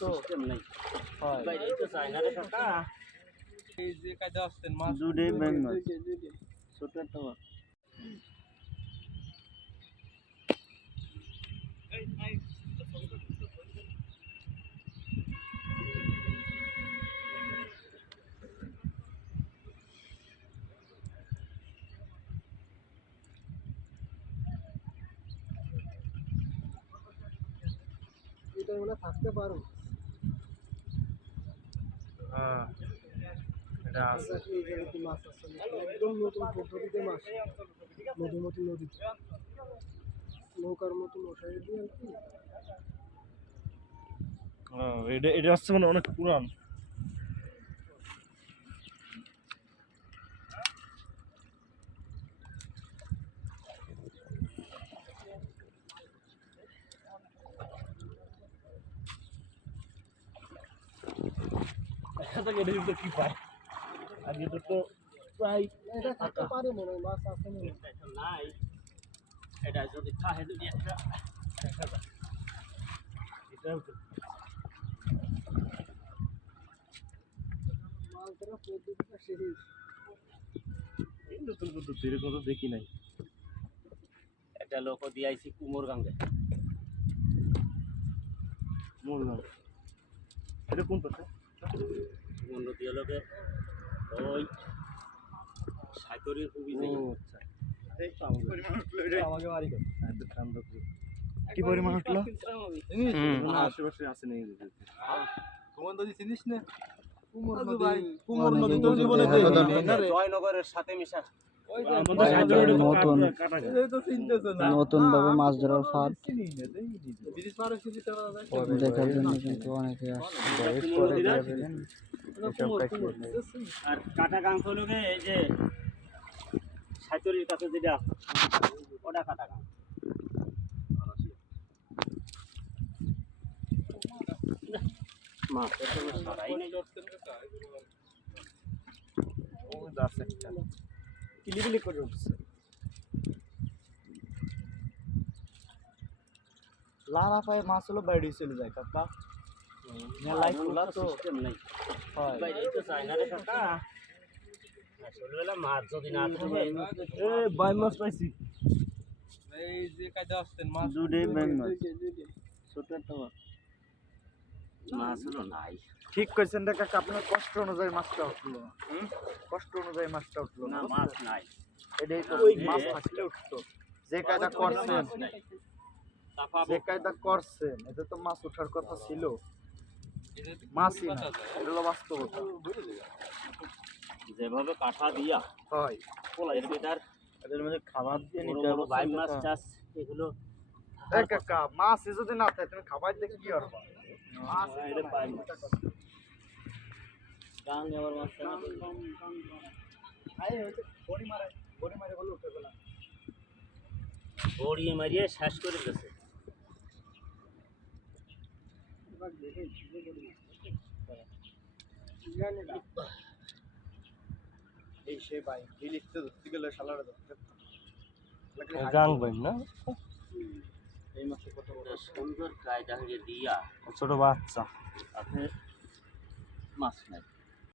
System নাই বাইরে তো চাই না রে কাকা। এই যে কাজে আসছেন মাছ দুধে ব্যাং মাছ ছোট একটা মাছ। এটা মানে থাকতে পারো। হ্যাঁ এটা আছে। এই জায়গাতে মাছ আছে একদম নতুন পদ্ধতিতে মাছ মধুমতি নদীতে নৌকার মতো মশারি দিয়ে আর কি। এটা হচ্ছে মানে অনেক পুরান। কি পায় আর এটা তো প্রায় এটা থাকতে পারে মনে হয় মাছ আছে মনে হয়। নাই এটা যদি খাহে যদি একটা দেখা যায় এটাও তো মাছ ধরা পদ্ধতিটা শেষ। এই নতুন পদ্ধতি এরকম তো দেখি নাই। একটা লোক দিয়েছি কুমোর গাঙ্গে মূলগান এটা কোন পাশে? কুমোর নদী লোকে ওই সাইতরির খুবই ও আচ্ছা আমাকে বাড়ি কর একদম ঠান্ডা করে কি পরিমাণ উঠলো? আশেপাশে আছে নাকি? কুমোর নদী চিনিস না? কুমোর কুমোর নদী তো জীবনে জয়নগরের সাথে মিশা নতুন ভাবে মাছ ধরার ফাঁদ ব্রিজ পার হয়েছে দেখার জন্য কিন্তু অনেকে আর কাটা গাং হলো এই যে সাইতরির কাছে যেটা ওটা কাটা গাং মাছ সরাই নাই কিলিবিলি করে উঠছে। লালা পায়ে মাছ হলো বাইরে চলে যায় কাকা। লাইট খোলা তো সিস্টেম নাই হয়। বাইরে তো চাই না রে কাকা। আসলে বেলা মাছ যদি না থাকে এ বাই মাছ পাইছি। এই যে কাজে আসছেন মাছ দুধে ব্যাং মাছ ছোট একটা মাছ। মাছ হলো নাই ঠিক কইছেন রে কাকা, আপনার কষ্ট অনুযায়ী মাছটা উঠলো না। কষ্ট অনুযায়ী মাছটা উঠলো না না। মাছ নাই এটাই তো ওই মাছ যে- থাকলে উঠতো। যে কায়দা করছেন যে কায়দা করছেন এতে তো মাছ ওঠার কথা ছিল। মাছই না, এটা হলো বাস্তবতা। যেভাবে কাঠা দিয়া হয় পোলাই বেটার এদের মধ্যে খাবার দিয়ে বড় নিতে বড় হবে। বাইম মাছ চাষ এগুলো এই কাকা মাছ যদি না থাকে তুমি খাবার দিয়ে কি করবা? মাছ এটা বাইম মাছ গাং আবার মাছ চাষ আই হইছে বড়ি মারে বলে উঠে গেলাম। বড়িয়ে মারিয়ে শেষ করে দিয়েছে এই সে ভাই ইলিশতে ধরতে গেলে শালারে ধরতে গাং বাইন না এই মাছে কত বড় সুন্দর কায়দা হয়ে দিয়া ছোট বাচ্চা আপনি মাছ নাই